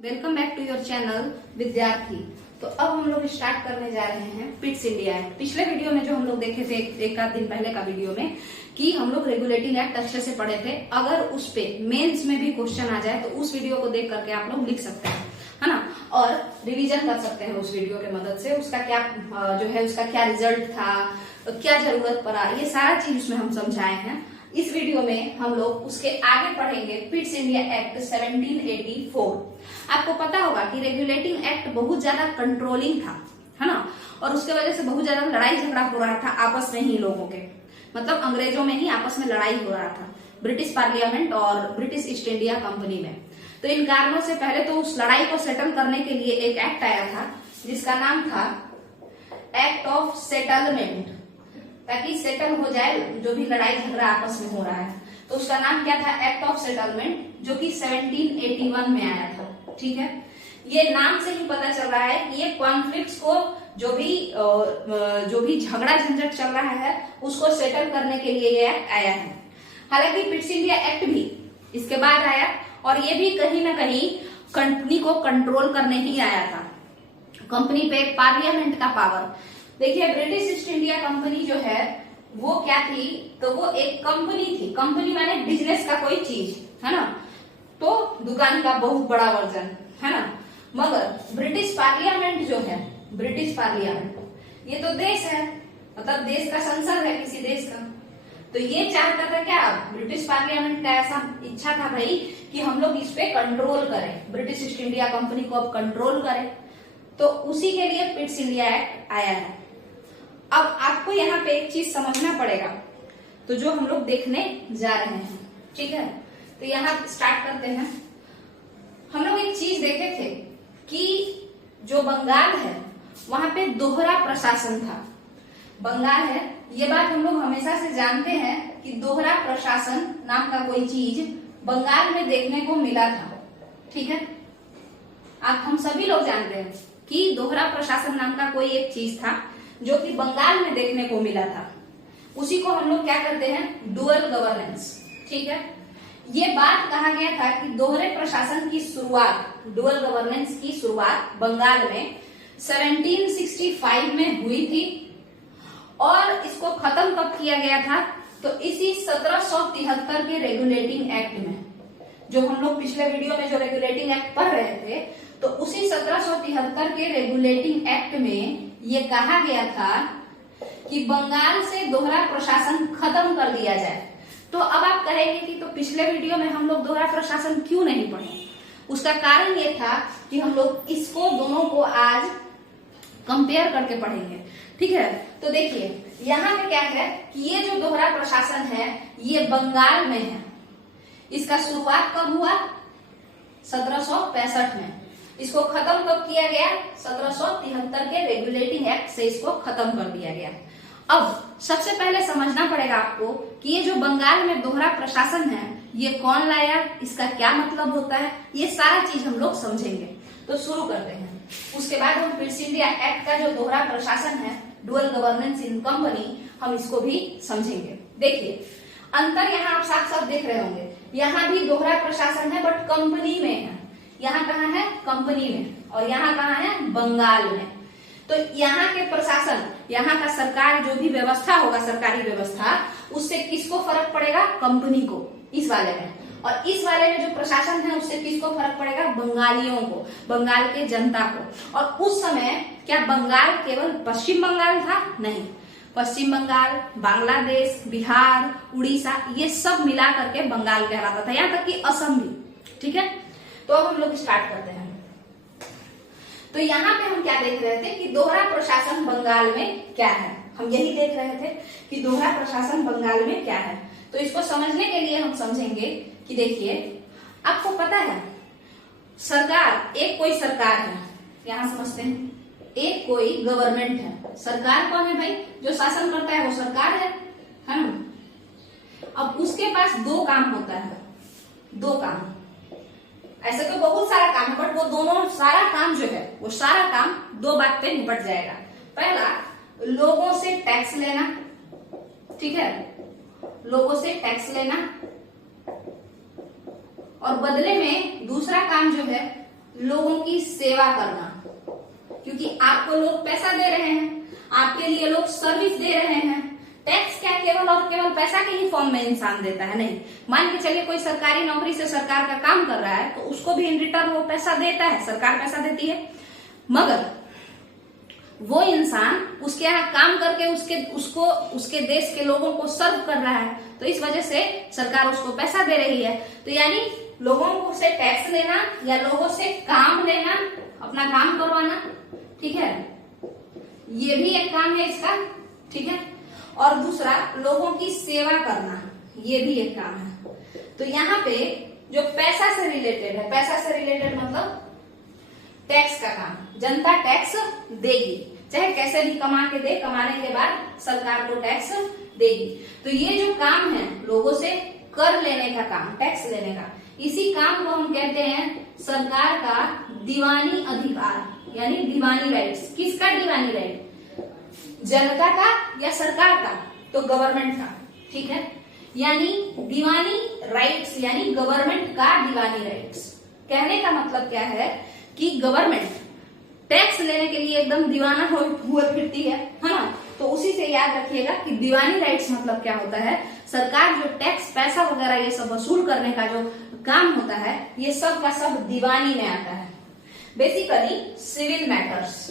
Welcome back to your channel Vidyarthi. तो अब हम लोग स्टार्ट करने जा रहे हैं पिट्स इंडिया एक्ट। पिछले वीडियो में जो हम लोग देखे थे एक आध दिन पहले का वीडियो में कि हम लोग रेगुलेटिंग एक्ट अच्छे से पढ़े थे। अगर उस पे मेंस में भी क्वेश्चन आ जाए तो उस वीडियो को देख करके आप लोग लिख सकते हैं, है ना, और रिवीजन कर सकते हैं उस वीडियो के मदद से। उसका क्या जो है उसका क्या रिजल्ट था, क्या जरूरत पड़ा, ये सारा चीज उसमें हम समझाए हैं। इस वीडियो में हम लोग उसके आगे पढ़ेंगे पिट्स इंडिया एक्ट 1784। आपको पता होगा कि रेगुलेटिंग एक्ट बहुत ज्यादा कंट्रोलिंग था, है ना, और उसके वजह से बहुत ज्यादा लड़ाई झगड़ा हो रहा था आपस में ही लोगों के, मतलब अंग्रेजों में ही आपस में लड़ाई हो रहा था ब्रिटिश पार्लियामेंट और ब्रिटिश ईस्ट इंडिया कंपनी में। तो इन कारणों से पहले तो उस लड़ाई को सेटल करने के लिए एक एक्ट आया था जिसका नाम था एक्ट ऑफ सेटलमेंट, ताकि सेटल हो जाए जो भी लड़ाई झगड़ा आपस में हो रहा है। तो उसका नाम क्या था? एक्ट ऑफ सेटलमेंट, जो कि 1781 में आया था। ठीक है, ये नाम से ही पता चल रहा है कि ये कॉन्फ्लिक्ट्स को जो भी झगड़ा झंझट चल रहा है उसको सेटल करने के लिए ये एक्ट आया है। हालांकि पिट्स इंडिया एक्ट भी इसके बाद आया और ये भी कहीं ना कहीं कंपनी को कंट्रोल करने ही आया था। कंपनी पे पार्लियामेंट का पावर। देखिए, ब्रिटिश ईस्ट इंडिया कंपनी जो है वो क्या थी? तो वो एक कंपनी थी। कंपनी माने बिजनेस का कोई चीज, है ना, तो दुकान का बहुत बड़ा वर्जन, है ना। मगर ब्रिटिश पार्लियामेंट जो है, ब्रिटिश पार्लियामेंट ये तो देश है, मतलब देश का संसद है किसी देश का। तो ये चाहता था क्या, ब्रिटिश पार्लियामेंट का ऐसा इच्छा था भाई कि हम लोग इस पे कंट्रोल करें, ब्रिटिश ईस्ट इंडिया कंपनी को अब कंट्रोल करें। तो उसी के लिए पिट्स इंडिया एक्ट आया है। अब आपको यहाँ पे एक चीज समझना पड़ेगा, तो जो हम लोग देखने जा रहे हैं, ठीक है। तो यहाँ स्टार्ट करते हैं। हम लोग एक चीज देखे थे कि जो बंगाल है वहां पे दोहरा प्रशासन था। बंगाल है, ये बात हम लोग हमेशा से जानते हैं कि दोहरा प्रशासन नाम का कोई चीज बंगाल में देखने को मिला था। ठीक है, आप हम सभी लोग जानते हैं कि दोहरा प्रशासन नाम का कोई एक चीज था जो कि बंगाल में देखने को मिला था। उसी को हम लोग क्या करते हैं? Dual governance. ठीक है, ये बात कहा गया था कि दोहरे प्रशासन की शुरुआत, डुअल गवर्नेंस की शुरुआत बंगाल में 1765 में हुई थी और इसको खत्म कब किया गया था? तो इसी 1773 के रेगुलेटिंग एक्ट में। जो हम लोग पिछले वीडियो में जो रेगुलेटिंग एक्ट पढ़ रहे थे, तो उसी 1773 के रेगुलेटिंग एक्ट में ये कहा गया था कि बंगाल से दोहरा प्रशासन खत्म कर दिया जाए। तो अब आप कहेंगे कि तो पिछले वीडियो में हम लोग दोहरा प्रशासन क्यों नहीं पढ़े? उसका कारण ये था कि हम लोग इसको दोनों को आज कंपेयर करके पढ़ेंगे। ठीक है, तो देखिए यहाँ पे क्या है कि ये जो दोहरा प्रशासन है ये बंगाल में है। इसका शुरुआत कब हुआ? 1765 में। इसको खत्म कब किया गया? 1773 के रेगुलेटिंग एक्ट से इसको खत्म कर दिया गया। अब सबसे पहले समझना पड़ेगा आपको कि ये जो बंगाल में दोहरा प्रशासन है ये कौन लाया, इसका क्या मतलब होता है, ये सारा चीज हम लोग समझेंगे। तो शुरू करते हैं। उसके बाद हम पिट्स इंडिया एक्ट का जो दोहरा प्रशासन है, डुअल गवर्नेंस इन कंपनी, हम इसको भी समझेंगे। देखिए अंतर यहाँ आप साफ साफ देख रहे होंगे। यहाँ भी दोहरा प्रशासन है बट कंपनी में है। यहाँ कहाँ है? कंपनी में। और यहाँ कहाँ है? बंगाल में। तो यहाँ के प्रशासन, यहाँ का सरकार जो भी व्यवस्था होगा, सरकारी व्यवस्था, उससे किसको फर्क पड़ेगा? कंपनी को, इस वाले में। और इस वाले में जो प्रशासन है उससे किसको फर्क पड़ेगा? बंगालियों को, बंगाल के जनता को। और उस समय क्या बंगाल केवल पश्चिम बंगाल था? नहीं, पश्चिम बंगाल, बांग्लादेश, बिहार, उड़ीसा, ये सब मिला करके बंगाल कहलाता था, यहाँ तक कि असम भी। ठीक है, तो अब हम लोग स्टार्ट करते हैं। तो यहाँ पे हम क्या देख रहे थे कि दोहरा प्रशासन बंगाल में क्या है। हम यही देख रहे थे कि दोहरा प्रशासन बंगाल में क्या है। तो इसको समझने के लिए हम समझेंगे कि देखिए आपको पता है सरकार, एक कोई सरकार है, यहाँ समझते हैं, एक कोई गवर्नमेंट है। सरकार कौन है भाई? जो शासन करता है वो सरकार है ना। अब उसके पास दो काम होता है, दो काम। ऐसे तो बहुत सारा काम है बट वो दोनों सारा काम जो है वो सारा काम दो बात पे निपट जाएगा। पहला, लोगों से टैक्स लेना। ठीक है, लोगों से टैक्स लेना, और बदले में दूसरा काम जो है लोगों की सेवा करना, क्योंकि आपको लोग पैसा दे रहे हैं, आपके लिए लोग सर्विस दे रहे हैं। टैक्स क्या केवल और केवल पैसा के ही फॉर्म में इंसान देता है? नहीं। मान के चलिए कोई सरकारी नौकरी से सरकार का काम कर रहा है तो उसको भी इन रिटर्न वो पैसा देता है, सरकार पैसा देती है। मगर वो इंसान उसके यहाँ काम करके उसके देश के लोगों को सर्व कर रहा है, तो इस वजह से सरकार उसको पैसा दे रही है। तो यानी लोगों को से टैक्स लेना या लोगों से काम लेना, अपना काम करवाना, ठीक है, ये भी एक काम है इसका, ठीक है। और दूसरा लोगों की सेवा करना, ये भी एक काम है। तो यहाँ पे जो पैसा से रिलेटेड है, पैसा से रिलेटेड मतलब टैक्स का काम, जनता टैक्स देगी, चाहे कैसे भी कमा के दे, कमाने के बाद सरकार को टैक्स देगी। तो ये जो काम है लोगों से कर लेने का काम, टैक्स लेने का, इसी काम को हम कहते हैं सरकार का दीवानी अधिकार, यानी दीवानी राइट्स। किसका दीवानी राइट? जनता का या सरकार का? तो गवर्नमेंट का, ठीक है। यानी दीवानी राइट्स यानी गवर्नमेंट का दीवानी राइट्स। कहने का मतलब क्या है कि गवर्नमेंट टैक्स लेने के लिए एकदम दीवाना हुए फिरती है ना। तो उसी से याद रखिएगा कि दीवानी राइट्स मतलब क्या होता है। सरकार जो टैक्स पैसा वगैरह ये सब वसूल करने का जो काम होता है, ये सब का सब दीवानी में आता है, बेसिकली सिविल मैटर्स,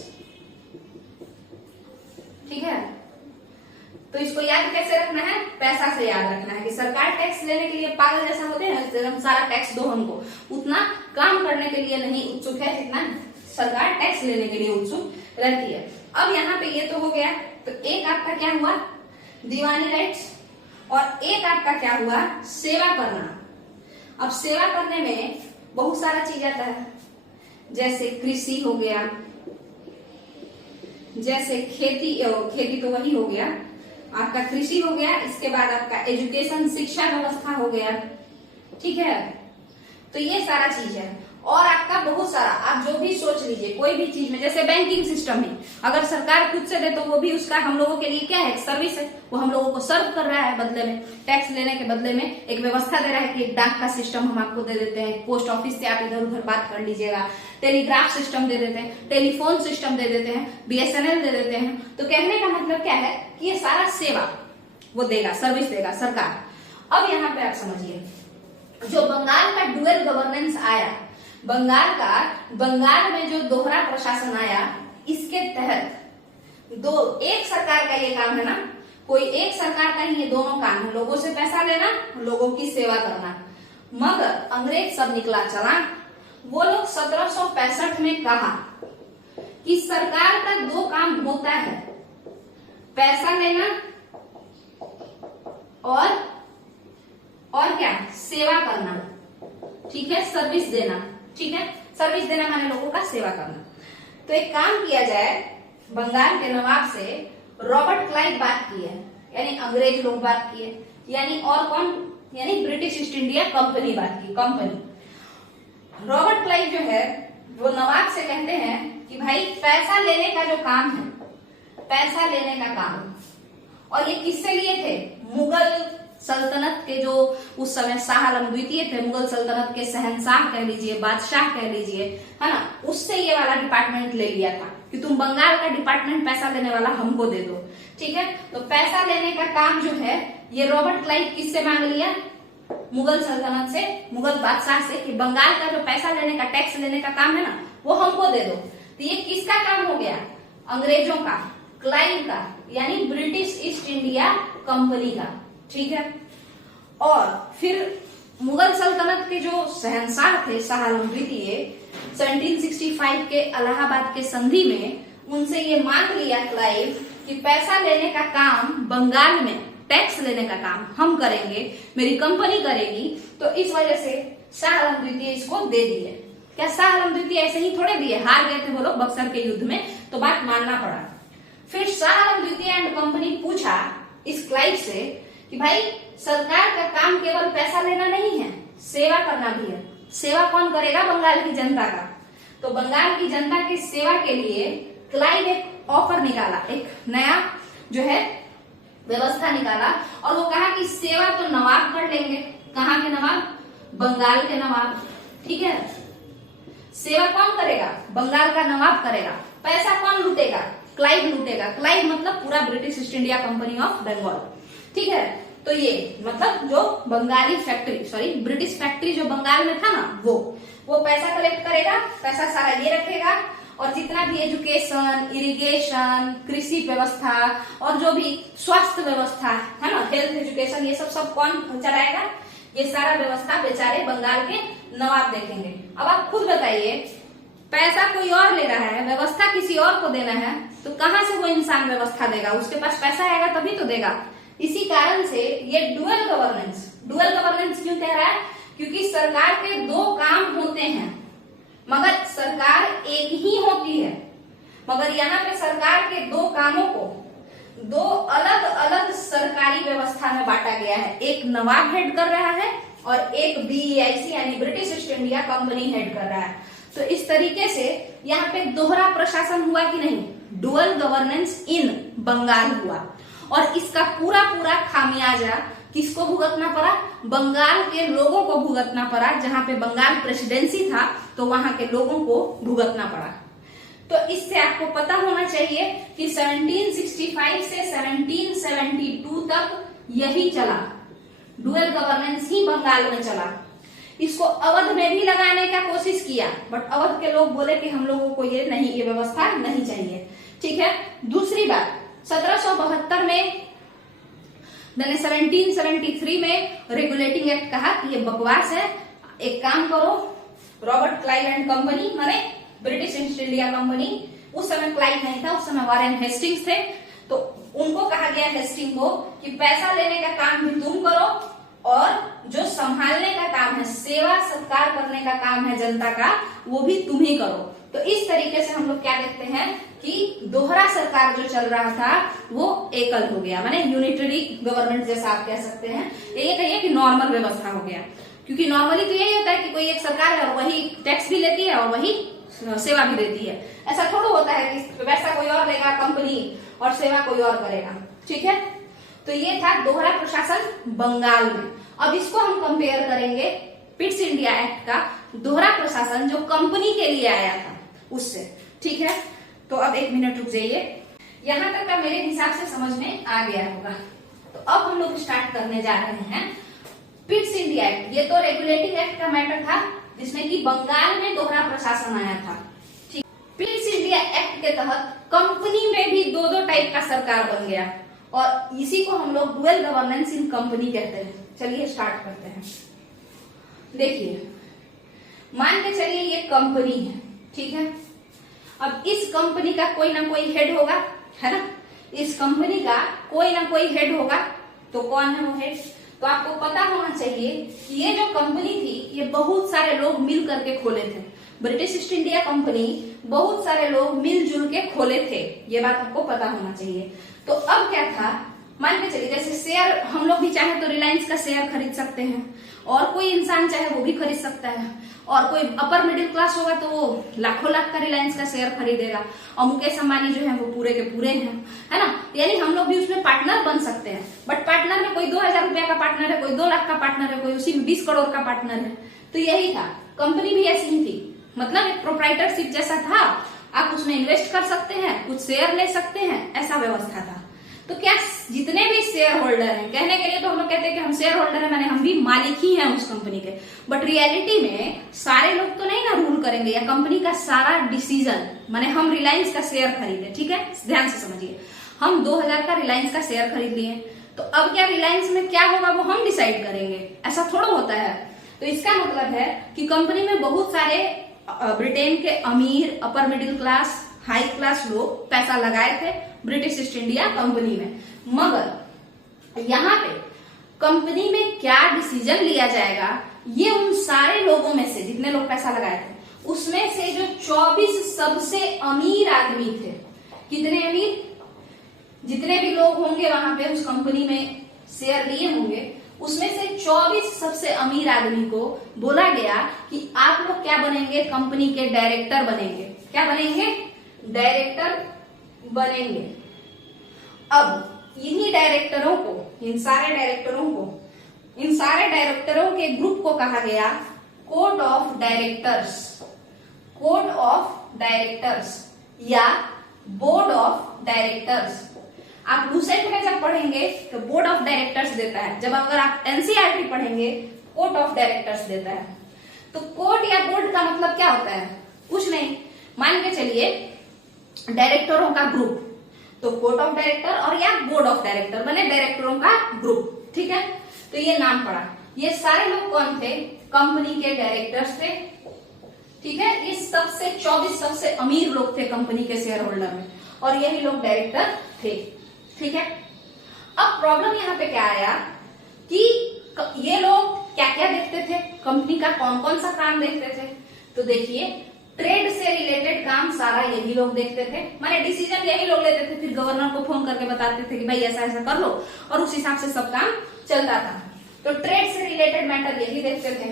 ठीक है। तो इसको याद कैसे रखना है? पैसा से याद रखना है कि सरकार टैक्स लेने के लिए पागल जैसा होते हैं, हम सारा टैक्स दो हमको, उतना काम करने के लिए नहीं उत्सुक है जितना सरकार टैक्स लेने के लिए उत्सुक रहती है। अब यहाँ पे ये तो हो गया, तो एक आपका क्या हुआ? दीवानी राइट्स, और एक आपका क्या हुआ? सेवा करना। अब सेवा करने में बहुत सारा चीज आता है, जैसे कृषि हो गया, जैसे खेती तो वही हो गया आपका, कृषि हो गया, इसके बाद आपका एजुकेशन शिक्षा व्यवस्था हो गया, ठीक है। तो ये सारा चीज है, और आपका बहुत सारा, आप जो भी सोच लीजिए कोई भी चीज में, जैसे बैंकिंग सिस्टम है, अगर सरकार खुद से दे तो वो भी उसका हम लोगों के लिए क्या है? सर्विस है, वो हम लोगों को सर्व कर रहा है बदले में, टैक्स लेने के बदले में एक व्यवस्था दे रहा है कि एक डाक का सिस्टम हम आपको दे देते हैं, पोस्ट ऑफिस से आप इधर उधर बात कर लीजिएगा, टेलीग्राफ सिस्टम दे देते हैं, टेलीफोन सिस्टम दे देते हैं, BSNL दे देते हैं। तो कहने का मतलब क्या है कि ये सारा सेवा वो देगा, सर्विस देगा सरकार। अब यहाँ पे आप समझिए, जो बंगाल का डुअल गवर्नेंस आया, बंगाल में जो दोहरा प्रशासन आया, इसके तहत एक सरकार का ये काम है ना, कोई एक सरकार का ही ये दोनों काम है, लोगों से पैसा लेना, लोगों की सेवा करना। मगर अंग्रेज सब निकला चला, वो लोग 1765 में कहा कि सरकार का दो काम होता है, पैसा लेना और क्या? सेवा करना, ठीक है, सर्विस देना, ठीक है। सर्विस देना माने लोगों का सेवा करना। तो एक काम किया जाए, बंगाल के नवाब से रॉबर्ट क्लाइव बात की है, यानी अंग्रेज लोग बात किए, यानी और कौन? यानी ब्रिटिश ईस्ट इंडिया कंपनी बात की, कंपनी। रॉबर्ट क्लाइव जो है वो नवाब से कहते हैं कि भाई पैसा लेने का जो काम है, पैसा लेने का काम, और ये किससे लिए थे? मुगल सल्तनत के जो उस समय शाह आलम द्वितीय थे, मुगल सल्तनत के शहंशाह कह लीजिए, बादशाह कह लीजिए, है ना, उससे ये वाला डिपार्टमेंट ले लिया था कि तुम बंगाल का डिपार्टमेंट पैसा लेने वाला हमको दे दो, ठीक है। तो पैसा लेने का काम जो है ये रॉबर्ट क्लाइव किससे मांग लिया? मुगल सल्तनत से, मुगल बादशाह से, कि बंगाल का जो पैसा लेने का, टैक्स लेने का काम है ना, वो हमको दे दो। तो ये किसका काम हो गया? अंग्रेजों का, क्लाइव का, यानी ब्रिटिश ईस्ट इंडिया कंपनी का, ठीक है। और फिर मुगल सल्तनत के जो शहंशाह थे शाह आलम द्वितीय, 1765 के इलाहाबाद के संधि में उनसे ये मांग लिया क्लाइव कि पैसा लेने का काम बंगाल में, टैक्स लेने का काम हम करेंगे, मेरी कंपनी करेगी। तो इस वजह से शाह आलम द्वितीय इसको दे दिए। क्या शाह आलम द्वितीय ऐसे ही थोड़े दिए? हार गए थे वो लोग बक्सर के युद्ध में, तो बात मानना पड़ा। फिर शाह आलम द्वितीय एंड कंपनी पूछा इस क्लाइव से कि भाई सरकार का काम केवल पैसा लेना नहीं है, सेवा करना भी है। सेवा कौन करेगा? बंगाल की जनता का। तो बंगाल की जनता की सेवा के लिए क्लाइव एक ऑफर निकाला, एक नया जो है व्यवस्था निकाला, और वो कहा कि सेवा तो नवाब कर लेंगे। कहाँ के नवाब? बंगाल के नवाब, ठीक है। सेवा कौन करेगा? बंगाल का नवाब करेगा। पैसा कौन लूटेगा? क्लाइव लूटेगा। क्लाइव मतलब पूरा British East India Company of Bengal, ठीक है। तो ये मतलब जो Bengali factory, sorry British factory जो बंगाल में था ना, वो पैसा कलेक्ट करेगा, पैसा सारा ये रखेगा, और जितना भी एजुकेशन, इरिगेशन, कृषि व्यवस्था और जो भी स्वास्थ्य व्यवस्था है ना, हेल्थ एजुकेशन, ये सब कौन चलाएगा? ये सारा व्यवस्था बेचारे बंगाल के नवाब देखेंगे। अब आप खुद बताइए, पैसा कोई और ले रहा है, व्यवस्था किसी और को देना है, तो कहाँ से वो इंसान व्यवस्था देगा? उसके पास पैसा आएगा तभी तो देगा। इसी कारण से ये डुअल गवर्नेंस क्यों कह रहा है? क्योंकि सरकार के दो काम होते हैं, मगर सरकार एक ही होती है, मगर यहाँ पे सरकार के दो कामों को दो अलग अलग सरकारी व्यवस्था में बांटा गया है। एक नवाब हेड कर रहा है और एक BEIC यानी British East India company head कर रहा है। तो इस तरीके से यहाँ पे दोहरा प्रशासन हुआ कि नहीं? डुअल गवर्नेंस इन बंगाल हुआ, और इसका पूरा खामियाजा किसको भुगतना पड़ा? बंगाल के लोगों को भुगतना पड़ा। जहां पे बंगाल प्रेसिडेंसी था तो वहां के लोगों को भुगतना पड़ा। तो इससे आपको पता होना चाहिए कि 1765 से 1772 तक यही चला, डुअल गवर्नेंस ही बंगाल में चला। इसको अवध में भी लगाने का कोशिश किया, बट अवध के लोग बोले कि हम लोगों को ये व्यवस्था नहीं चाहिए, ठीक है। दूसरी बात, 1772 में 1773 में रेगुलेटिंग एक्ट कहा कि ये बकवास है, एक काम करो, रॉबर्ट क्लाइव एंड कंपनी माने ब्रिटिश ईस्ट इंडिया कंपनी, उस समय क्लाइव नहीं था, उस समय वॉरेन हेस्टिंग्स थे, तो उनको कहा गया हेस्टिंग को कि पैसा लेने का काम भी तुम करो और जो संभालने का काम है, सेवा सत्कार करने का काम है जनता का, वो भी तुम ही करो। तो इस तरीके से हम लोग क्या देखते हैं कि दोहरा सरकार जो चल रहा था वो एकल हो गया, माने यूनिटरी गवर्नमेंट जैसा आप कह सकते हैं। ये कहिए कि नॉर्मल व्यवस्था हो गया, क्योंकि नॉर्मली तो यही होता है कि कोई एक सरकार है और वही टैक्स भी लेती है और वही सेवा भी देती है। ऐसा थोड़ा होता है कि पैसा कोई और लेगा कंपनी और सेवा कोई और करेगा, ठीक है। तो ये था दोहरा प्रशासन बंगाल में। अब इसको हम कंपेयर करेंगे पिट्स इंडिया एक्ट का दोहरा प्रशासन जो कंपनी के लिए आया था उससे, ठीक है। तो अब एक मिनट रुक जाइए, यहां तक का मेरे हिसाब से समझ में आ गया होगा। तो अब हम लोग स्टार्ट करने जा रहे हैं पिट्स इंडिया एक्ट। ये तो रेगुलेटिंग एक्ट का मैटर था जिसमें कि बंगाल में दोहरा प्रशासन आया था, ठीक। पिट्स इंडिया एक्ट के तहत कंपनी में भी दो टाइप का सरकार बन गया, और इसी को हम लोग डुअल गवर्नेंस इन कंपनी कहते हैं। चलिए स्टार्ट करते हैं। देखिए, मान के चलिए ये कंपनी है, ठीक है। अब इस कंपनी का कोई ना कोई हेड होगा, है ना। इस कंपनी का कोई ना कोई हेड होगा, तो कौन है वो हेड? तो आपको पता होना चाहिए कि ये जो कंपनी थी ये बहुत सारे लोग मिल करके खोले थे। ब्रिटिश ईस्ट इंडिया कंपनी बहुत सारे लोग मिलजुल के खोले थे, ये बात आपको पता होना चाहिए। तो अब क्या था, मान के चलिए जैसे शेयर हम लोग भी चाहे तो रिलायंस का शेयर खरीद सकते हैं, और कोई इंसान चाहे वो भी खरीद सकता है, और कोई अपर मिडिल क्लास होगा तो वो लाखों लाख का रिलायंस का शेयर खरीदेगा, और मुकेश अंबानी जो है वो पूरे के पूरे हैं, है ना। यानी हम लोग भी उसमें पार्टनर बन सकते हैं, बट पार्टनर में कोई 2000 रुपया का पार्टनर है, कोई 2 लाख का पार्टनर है, कोई उसी में 20 करोड़ का पार्टनर है। तो यही था, कंपनी भी ऐसी ही थी, मतलब एक प्रोप्राइटरशिप जैसा था, आप उसमें इन्वेस्ट कर सकते हैं, कुछ शेयर ले सकते हैं, ऐसा व्यवस्था था। तो क्या जितने भी शेयर होल्डर हैं, कहने के लिए तो हम लोग कहते हैं कि हम शेयर होल्डर हैं, माने हम भी मालिक ही हैं उस कंपनी के, बट रियलिटी में सारे लोग तो नहीं ना रूल करेंगे, या कंपनी का सारा डिसीजन, माने हम रिलायंस का शेयर खरीदे, ठीक है, ध्यान से समझिए, हम 2000 का रिलायंस का शेयर खरीद लिए, तो अब क्या रिलायंस में क्या होगा वो हम डिसाइड करेंगे, ऐसा थोड़ा होता है। तो इसका मतलब है कि कंपनी में बहुत सारे ब्रिटेन के अमीर, upper middle class, high class लोग पैसा लगाए थे ब्रिटिश ईस्ट इंडिया कंपनी में, मगर यहाँ पे कंपनी में क्या डिसीजन लिया जाएगा, ये उन सारे लोगों में से जितने लोग पैसा लगाए थे उसमें से जो 24 सबसे अमीर आदमी थे, कितने अमीर, जितने भी लोग होंगे वहां पे उस कंपनी में शेयर लिए होंगे, उसमें से 24 सबसे अमीर आदमी को बोला गया कि आप लोग क्या बनेंगे, कंपनी के डायरेक्टर बनेंगे। क्या बनेंगे? डायरेक्टर बनेंगे। अब इन्हीं डायरेक्टरों को, इन सारे डायरेक्टरों के ग्रुप को कहा गया court of directors. Code of directors या बोर्ड ऑफ डायरेक्टर्स। आप लूसेंट में जब पढ़ेंगे तो बोर्ड ऑफ डायरेक्टर्स देता है, जब अगर आप एनसीईआरटी पढ़ेंगे कोड ऑफ डायरेक्टर्स देता है। तो कोड या बोर्ड का मतलब क्या होता है? कुछ नहीं, मान के चलिए डायरेक्टरों का ग्रुप, तो कोड ऑफ डायरेक्टर और या बोर्ड ऑफ डायरेक्टर बने डायरेक्टरों का ग्रुप, ठीक है। तो ये नाम पड़ा। ये सारे लोग कौन थे? कंपनी के डायरेक्टर्स थे, ठीक है। ये सबसे 24 सबसे अमीर लोग थे कंपनी के शेयर होल्डर में, और यही लोग डायरेक्टर थे, ठीक है। अब प्रॉब्लम यहाँ पे क्या आया कि ये लोग क्या क्या देखते थे, कंपनी का कौन कौन सा काम देखते थे। तो देखिए ट्रेड से रिलेटेड काम सारा यही लोग देखते थे, माने डिसीजन यही लोग लेते थे, फिर गवर्नर को फोन करके बताते थे कि भाई ऐसा ऐसा कर लो, और उस हिसाब से सब काम चलता था। तो ट्रेड से रिलेटेड मैटर यही देखते थे।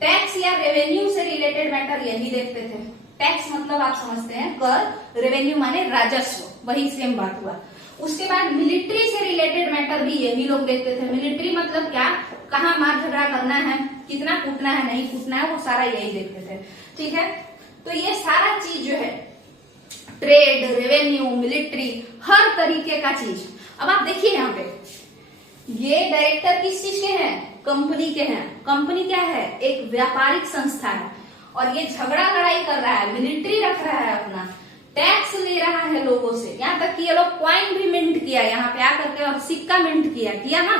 टैक्स या रेवेन्यू से रिलेटेड मैटर यही देखते थे। टैक्स मतलब आप समझते हैं कर, रेवेन्यू माने राजस्व, वही सेम बात हुआ। उसके बाद मिलिट्री से रिलेटेड मैटर भी यही लोग देखते थे। मिलिट्री मतलब क्या, कहाँ मार झगड़ा करना है, कितना कूटना है नहीं कूटना है, वो सारा यही देखते थे, ठीक है। तो ये सारा चीज जो है ट्रेड, रेवेन्यू, मिलिट्री, हर तरीके का चीज। अब आप देखिए यहाँ पे ये डायरेक्टर किस चीज के हैं? कंपनी के हैं। कंपनी क्या है? एक व्यापारिक संस्था है, और ये झगड़ा लड़ाई कर रहा है, मिलिट्री रख रहा है अपना, टैक्स ले रहा है लोगों से, यहाँ तक कि ये लोग कॉइन भी मिंट किया यहाँ पे आकर के, और सिक्का मिंट किया ना,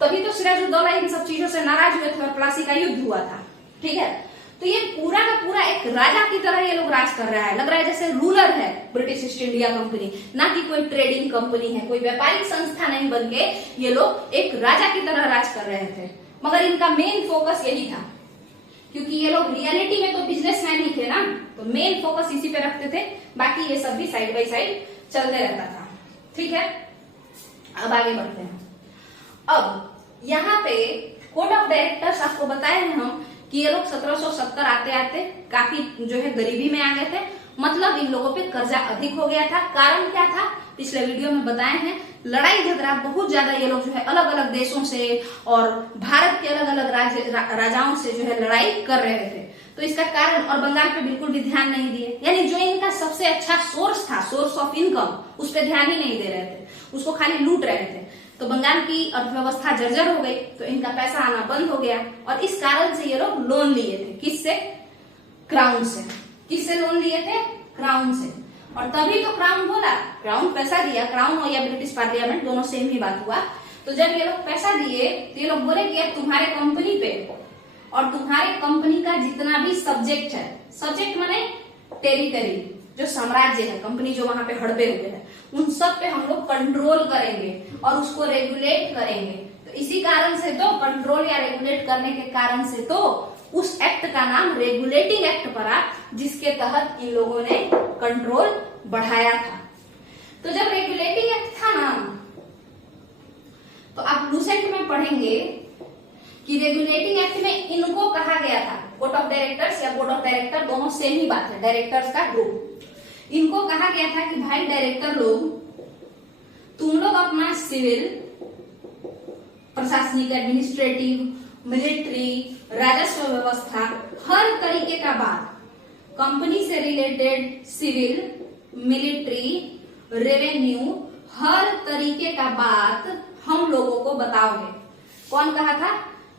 तभी तो सिराजुद्दौला इन सब चीजों से नाराज हुए थे और प्लासी का युद्ध हुआ था, ठीक है। तो ये पूरा का पूरा एक राजा की तरह ये लोग राज कर रहा है, लग रहा है जैसे रूलर है ब्रिटिश ईस्ट इंडिया कंपनी, ना कि कोई ट्रेडिंग कंपनी है, कोई व्यापारिक संस्था नहीं, बन के ये लोग एक राजा की तरह राज कर रहे थे। मगर इनका मेन फोकस यही था, क्योंकि ये लोग रियलिटी में तो बिजनेसमैन ही थे ना, तो मेन फोकस इसी पे रखते थे, बाकी ये सब भी साइड बाय साइड चलते रहता था, ठीक है। अब आगे बढ़ते हैं। अब यहाँ पे कोड ऑफ डायरेक्टर्स आपको बताए हैं हम कि ये लोग 1770 आते आते काफी जो है गरीबी में आ गए थे, मतलब इन लोगों पे कर्जा अधिक हो गया था। कारण क्या था? पिछले वीडियो में बताए हैं, लड़ाई झगड़ा बहुत ज्यादा ये लोग जो है अलग अलग देशों से और भारत के अलग अलग राजाओं से जो है लड़ाई कर रहे थे। तो इसका कारण, और बंगाल पे बिल्कुल भी ध्यान नहीं दिए, यानी जो इनका सबसे अच्छा सोर्स था, सोर्स ऑफ इनकम, उस पर ध्यान ही नहीं दे रहे थे, उसको खाली लूट रहे थे। तो बंगाल की अर्थव्यवस्था जर्जर हो गई, तो इनका पैसा आना बंद हो गया, और इस कारण से ये लोग लोन लिए थे। किससे? क्राउन से। किससे लोन लिए थे? क्राउन से। और तभी तो क्राउन बोला, क्राउन पैसा दिया, क्राउन और या ब्रिटिश पार्लियामेंट दोनों सेम ही बात हुआ। तो जब ये लोग पैसा दिए तो ये लोग बोले कि तुम्हारे कंपनी पे और तुम्हारे कंपनी का जितना भी सब्जेक्ट है, सब्जेक्ट माने टेरिटरी, जो साम्राज्य है, कंपनी जो वहां पे हड़पे हुए हैं, उन सब पे हम लोग कंट्रोल करेंगे और उसको रेगुलेट करेंगे। तो इसी कारण से तो कंट्रोल या रेगुलेट करने के कारण से तो उस एक्ट का नाम रेगुलेटिंग एक्ट पड़ा, जिसके तहत इन लोगों ने कंट्रोल बढ़ाया था। तो जब रेगुलेटिंग एक्ट था ना, तो आप लूसेंट में पढ़ेंगे कि रेगुलेटिंग एक्ट में इनको कहा गया था, कोर्ट ऑफ डायरेक्टर्स या बोर्ड ऑफ डायरेक्टर दोनों सेम ही बात है, डायरेक्टर्स का ग्रुप, इनको कहा गया था कि भाई डायरेक्टर लोग, तुम लोग अपना सिविल, प्रशासनिक, एडमिनिस्ट्रेटिव, मिलिट्री, राजस्व व्यवस्था, हर तरीके का बात, कंपनी से रिलेटेड सिविल, मिलिट्री, रेवेन्यू, हर तरीके का बात हम लोगों को बताओगे। कौन कहा था?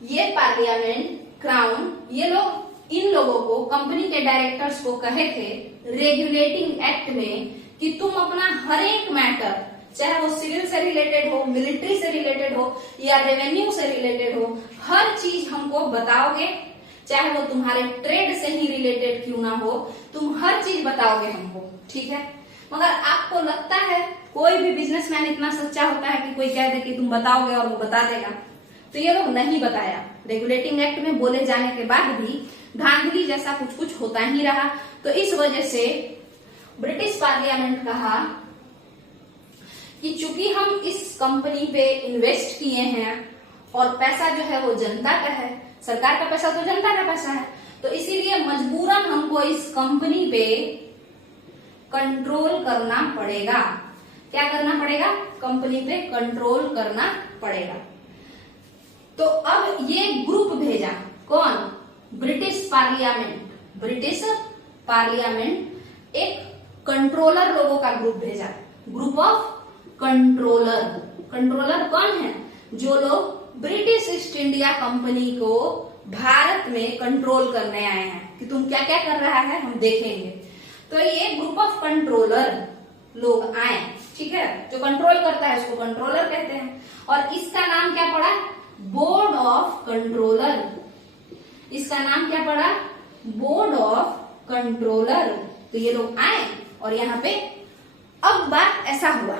ये पार्लियामेंट, क्राउन, ये लोग इन लोगों को, कंपनी के डायरेक्टर्स को कहे थे रेगुलेटिंग एक्ट में कि तुम अपना हर एक मैटर, चाहे वो सिविल से रिलेटेड हो, मिलिट्री से रिलेटेड हो या रेवेन्यू से रिलेटेड हो, हर चीज हमको बताओगे, चाहे वो तुम्हारे ट्रेड से ही रिलेटेड क्यों ना हो, तुम हर चीज बताओगे हमको, ठीक है। मगर आपको लगता है कोई भी बिजनेसमैन इतना सच्चा होता है कि कोई कह दे कि तुम बताओगे और वो बता देगा? तो ये लोग नहीं बताया। रेगुलेटिंग एक्ट में बोले जाने के बाद भी धांधली जैसा कुछ कुछ होता ही रहा। तो इस वजह से ब्रिटिश पार्लियामेंट कहा कि चूंकि हम इस कंपनी पे इन्वेस्ट किए हैं और पैसा जो है वो जनता का है, सरकार का पैसा तो जनता का पैसा है, तो इसीलिए मजबूरन हमको इस कंपनी पे कंट्रोल करना पड़ेगा। क्या करना पड़ेगा? कंपनी पे कंट्रोल करना पड़ेगा। तो अब ये ग्रुप भेजा, कौन? ब्रिटिश पार्लियामेंट, ब्रिटिश पार्लियामेंट एक कंट्रोलर लोगों का ग्रुप भेजा, ग्रुप ऑफ कंट्रोलर। कंट्रोलर कौन है? जो लोग ब्रिटिश ईस्ट इंडिया कंपनी को भारत में कंट्रोल करने आए हैं कि तुम क्या क्या कर रहा है हम देखेंगे। तो ये ग्रुप ऑफ कंट्रोलर लोग आए, ठीक है, जो कंट्रोल करता है उसको कंट्रोलर कहते हैं। और इसका नाम क्या पड़ा? Board of controller. इसका नाम क्या पड़ा? Board of controller. तो ये लोग आए और यहाँ पे अब बात ऐसा हुआ,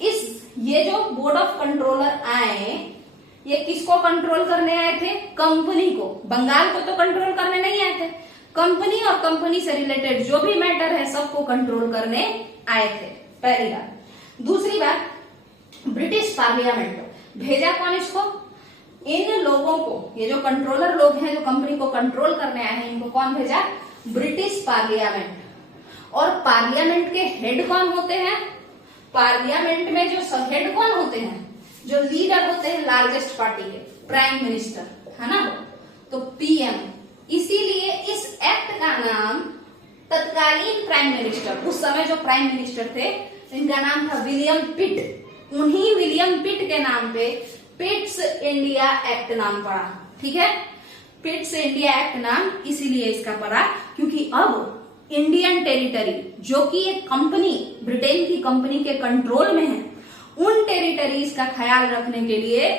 ये जो बोर्ड ऑफ कंट्रोलर आए, ये किसको कंट्रोल करने आए थे? कंपनी को। बंगाल को तो कंट्रोल करने नहीं आए थे, कंपनी और कंपनी से रिलेटेड जो भी मैटर है सबको कंट्रोल करने आए थे, पहली बात। दूसरी बात, ब्रिटिश पार्लियामेंट भेजा कौन इसको? इन लोगों को, ये जो कंट्रोलर लोग हैं जो कंपनी को कंट्रोल करने आए हैं, इनको कौन भेजा? British parliament. और पार्लियामेंट के हेड कौन होते हैं? पार्लियामेंट में जो हेड कौन होते हैं? जो लीडर होते हैं लार्जेस्ट पार्टी के, प्राइम मिनिस्टर, है ना, तो पीएम। इसीलिए इस एक्ट का नाम तत्कालीन प्राइम मिनिस्टर, उस समय जो प्राइम मिनिस्टर थे इनका नाम था विलियम पिट। उन्हीं विलियम पिट के नाम पे पिट्स इंडिया एक्ट नाम पड़ा, ठीक है। पिट्स इंडिया एक्ट नाम इसीलिए इसका पड़ा क्योंकि अब इंडियन टेरिटरी जो कि एक कंपनी, ब्रिटेन की कंपनी के कंट्रोल में है, उन टेरिटरीज का ख्याल रखने के लिए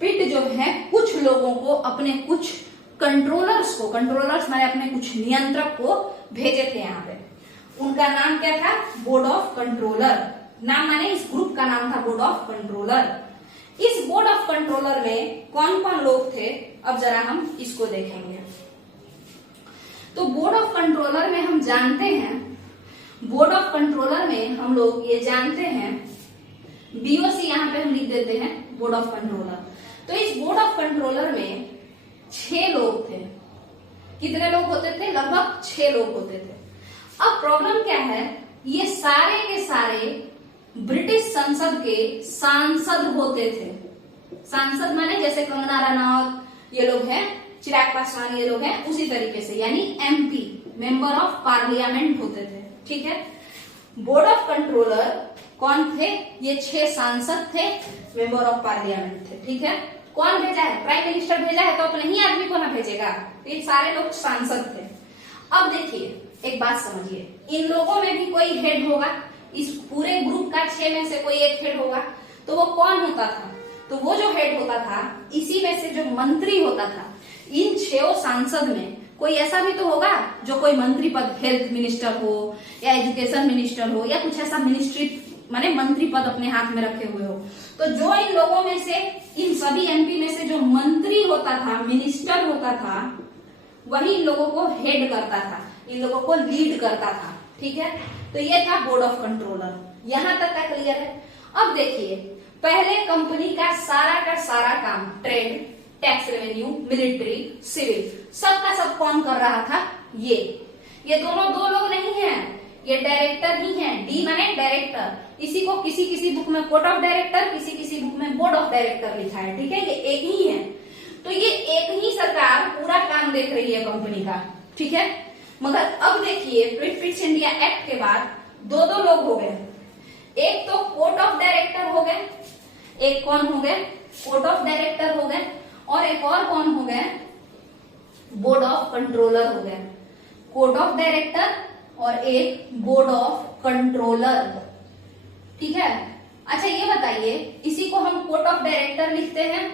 पिट जो है कुछ लोगों को, अपने कुछ कंट्रोलर्स को, कंट्रोलर्स माने अपने कुछ नियंत्रक को भेजे थे यहाँ पे। उनका नाम क्या था? Board of controller. नाम माने इस ग्रुप का नाम था बोर्ड ऑफ कंट्रोलर। इस बोर्ड ऑफ कंट्रोलर में कौन कौन लोग थे, अब जरा हम इसको देखेंगे। तो बोर्ड ऑफ कंट्रोलर में हम जानते हैं, बोर्ड ऑफ कंट्रोलर में हम लोग ये जानते हैं, बीओसी यहाँ पे हम लिख देते हैं बोर्ड ऑफ कंट्रोलर। तो इस बोर्ड ऑफ कंट्रोलर में 6 लोग थे। कितने लोग होते थे? लगभग 6 लोग होते थे। अब प्रॉब्लम क्या है, ये सारे के सारे ब्रिटिश संसद के सांसद होते थे। सांसद माने जैसे कंगना रनौत ये लोग हैं, चिराग पासवान ये लोग हैं, उसी तरीके से, यानी एमपी, मेंबर ऑफ पार्लियामेंट होते थे, ठीक है। बोर्ड ऑफ कंट्रोलर कौन थे? ये 6 सांसद थे, मेंबर ऑफ पार्लियामेंट थे, ठीक है। कौन भेजा है? प्राइम मिनिस्टर भेजा है तो अपने ही आदमी को ना भेजेगा, ये सारे लोग सांसद थे। अब देखिए एक बात समझिए, इन लोगों में भी कोई हेड होगा, इस पूरे ग्रुप का 6 में से कोई एक हेड होगा, तो वो कौन होता था? तो वो जो हेड होता था, इसी में से जो मंत्री होता था, इन 6 सांसद में कोई ऐसा भी तो होगा जो कोई मंत्री पद, हेल्थ मिनिस्टर हो या एजुकेशन मिनिस्टर हो या कुछ ऐसा मिनिस्ट्री माने मंत्री पद अपने हाथ में रखे हुए हो। तो जो इन लोगों में से, इन सभी एमपी में से जो मंत्री होता था, मिनिस्टर होता था, वही इन लोगों को हेड करता था, इन लोगों को लीड करता था, ठीक है। तो ये था बोर्ड ऑफ कंट्रोलर। यहां तक का क्लियर है। अब देखिए, पहले कंपनी का सारा काम, trade, tax revenue, military, civil, सबका सब कौन कर रहा था? ये दोनों 2 लोग नहीं हैं, ये डायरेक्टर ही हैं। डी माने डायरेक्टर। इसी को किसी बुक में कोर्ट ऑफ डायरेक्टर, किसी बुक में बोर्ड ऑफ डायरेक्टर लिखा है, ठीक है। ये एक ही है, तो ये एक ही सरकार पूरा काम देख रही है कंपनी का, ठीक है। मगर अब देखिए, पिट्स इंडिया एक्ट के बाद 2 लोग हो गए। एक तो कोर्ट ऑफ डायरेक्टर हो गए, एक कौन हो गए? कोर्ट ऑफ डायरेक्टर हो गए, और एक और कौन हो गए? बोर्ड ऑफ कंट्रोलर हो गए। कोर्ट ऑफ डायरेक्टर और एक बोर्ड ऑफ कंट्रोलर, ठीक है। अच्छा ये बताइए, इसी को हम कोर्ट ऑफ डायरेक्टर लिखते हैं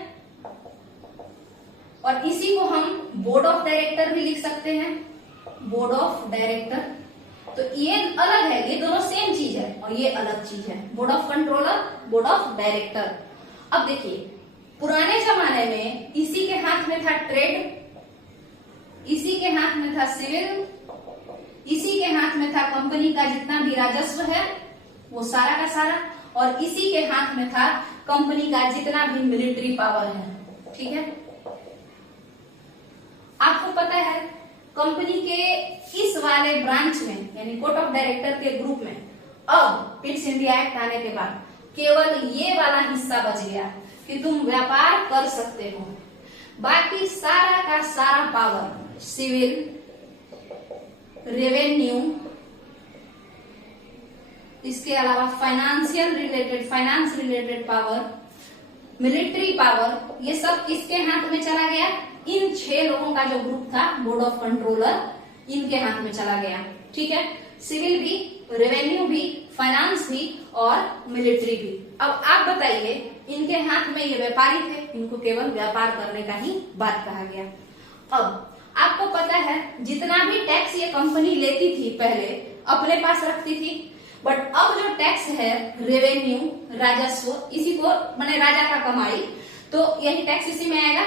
और इसी को हम बोर्ड ऑफ डायरेक्टर भी लिख सकते हैं, बोर्ड ऑफ डायरेक्टर। तो ये अलग है, ये दोनों सेम चीज है और ये अलग चीज है, board of controller, board of director. अब देखिए, पुराने जमाने में इसी के हाथ में था ट्रेड, इसी के हाथ में था सिविल, इसी के हाथ में था कंपनी का जितना भी राजस्व है वो सारा का सारा, और इसी के हाथ में था कंपनी का जितना भी मिलिट्री पावर है, ठीक है। आपको पता है कंपनी के इस वाले ब्रांच में, यानी कोर्ट ऑफ डायरेक्टर के ग्रुप में, अब पिट्स इंडिया एक्ट आने के बाद केवल ये वाला हिस्सा बच गया कि तुम व्यापार कर सकते हो। बाकी सारा का सारा पावर सिविल, रेवेन्यू, इसके अलावा finance related power, military power, ये सब किसके हाथ में चला गया? इन 6 लोगों का जो ग्रुप था बोर्ड ऑफ कंट्रोलर, इनके हाथ में चला गया। ठीक है, सिविल भी, रेवेन्यू भी, फाइनेंस भी और मिलिट्री भी। अब आप बताइए, इनके हाथ में ये व्यापारी थे, इनको केवल व्यापार करने का ही बात कहा गया। अब आपको पता है जितना भी टैक्स ये कंपनी लेती थी पहले अपने पास रखती थी, बट अब जो टैक्स है रेवेन्यू, राजस्व, इसी को माने राजा का कमाई, तो यही टैक्स इसी में आएगा।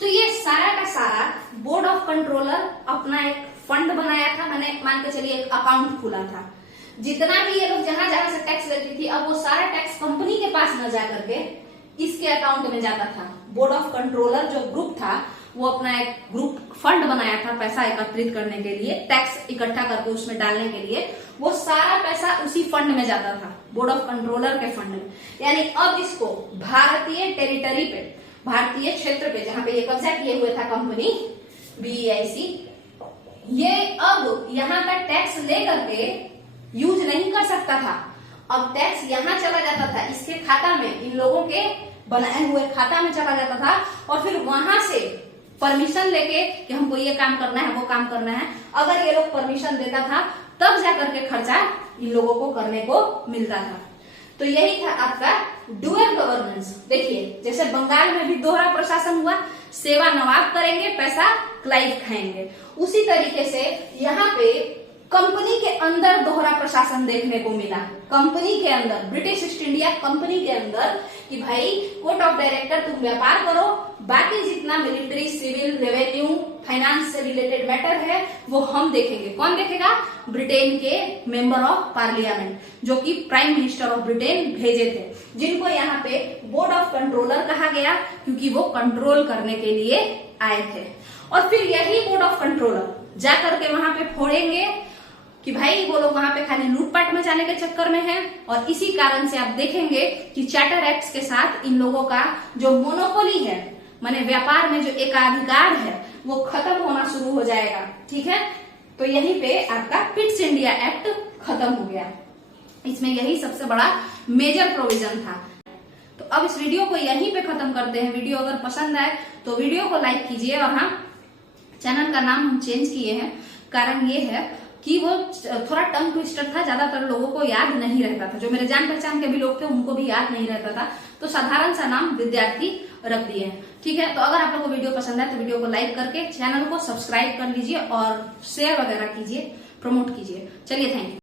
तो ये सारा का सारा बोर्ड ऑफ कंट्रोलर अपना एक फंड बनाया था, मैंने मान के चलिए एक अकाउंट खुला था। जितना भी ये लोग जहां जहां से टैक्स लेती थी, अब वो सारा टैक्स कंपनी के पास न जा करके इसके अकाउंट में जाता था। बोर्ड ऑफ कंट्रोलर जो ग्रुप था वो अपना एक ग्रुप फंड बनाया था पैसा एकत्रित करने के लिए, टैक्स इकट्ठा करके उसमें डालने के लिए। वो सारा पैसा उसी फंड में जाता था, बोर्ड ऑफ कंट्रोलर के फंड में। यानी अब इसको भारतीय टेरिटरी पे, भारतीय क्षेत्र पे जहां पे ये कब्जा किए हुए था कंपनी BEIC, ये अब यहाँ का टैक्स लेकर के यूज नहीं कर सकता था। अब टैक्स यहाँ चला जाता था, इसके खाता में, इन लोगों के बनाए हुए खाता में चला जाता था, और फिर वहां से परमिशन लेके कि हमको ये काम करना है, वो काम करना है, अगर ये लोग परमिशन देता था तब जाकर के खर्चा इन लोगों को करने को मिलता था। तो यही था आपका डुअल गवर्नेंस। देखिए, जैसे बंगाल में भी दोहरा प्रशासन हुआ, सेवा नवाब करेंगे, पैसा क्लाइव खाएंगे, उसी तरीके से यहाँ पे कंपनी के अंदर दोहरा प्रशासन देखने को मिला। कंपनी के अंदर, ब्रिटिश ईस्ट इंडिया कंपनी के अंदर, कि भाई कोर्ट ऑफ डायरेक्टर तुम व्यापार करो, बाकी जितना मिलिट्री, सिविल, रेवेन्यू, फाइनेंस से रिलेटेड मैटर है वो हम देखेंगे। कौन देखेगा? ब्रिटेन के मेंबर ऑफ पार्लियामेंट, जो कि प्राइम मिनिस्टर ऑफ ब्रिटेन भेजे थे, जिनको यहाँ पे बोर्ड ऑफ कंट्रोलर कहा गया, क्योंकि वो कंट्रोल करने के लिए आए थे। और फिर यही बोर्ड ऑफ कंट्रोलर जाकर के वहां पे फोड़ेंगे कि भाई वो लोग वहां पे खाली लूटपाट मचाने के चक्कर में है। और इसी कारण से आप देखेंगे कि चार्टर एक्ट के साथ इन लोगों का जो मोनोपोली है, माने व्यापार में जो एकाधिकार है, वो खत्म होना शुरू हो जाएगा। ठीक है, तो यहीं पे आपका पिट्स इंडिया एक्ट खत्म हो गया। इसमें यही सबसे बड़ा मेजर प्रोविजन था। तो अब इस वीडियो को यहीं पे खत्म करते हैं। वीडियो अगर पसंद आए तो वीडियो को लाइक कीजिए, और हाँ, चैनल का नाम हम चेंज किए हैं, कारण ये है कि वो थोड़ा टंग ट्विस्टर था, ज्यादातर लोगों को याद नहीं रहता था। जो मेरे जान पहचान के भी लोग थे उनको भी याद नहीं रहता था, तो साधारण सा नाम विद्यार्थी रख दिए हैं। ठीक है, तो अगर आप लोगों को वीडियो पसंद है तो वीडियो को लाइक करके चैनल को सब्सक्राइब कर लीजिए और शेयर वगैरह कीजिए, प्रमोट कीजिए। चलिए, थैंक यू।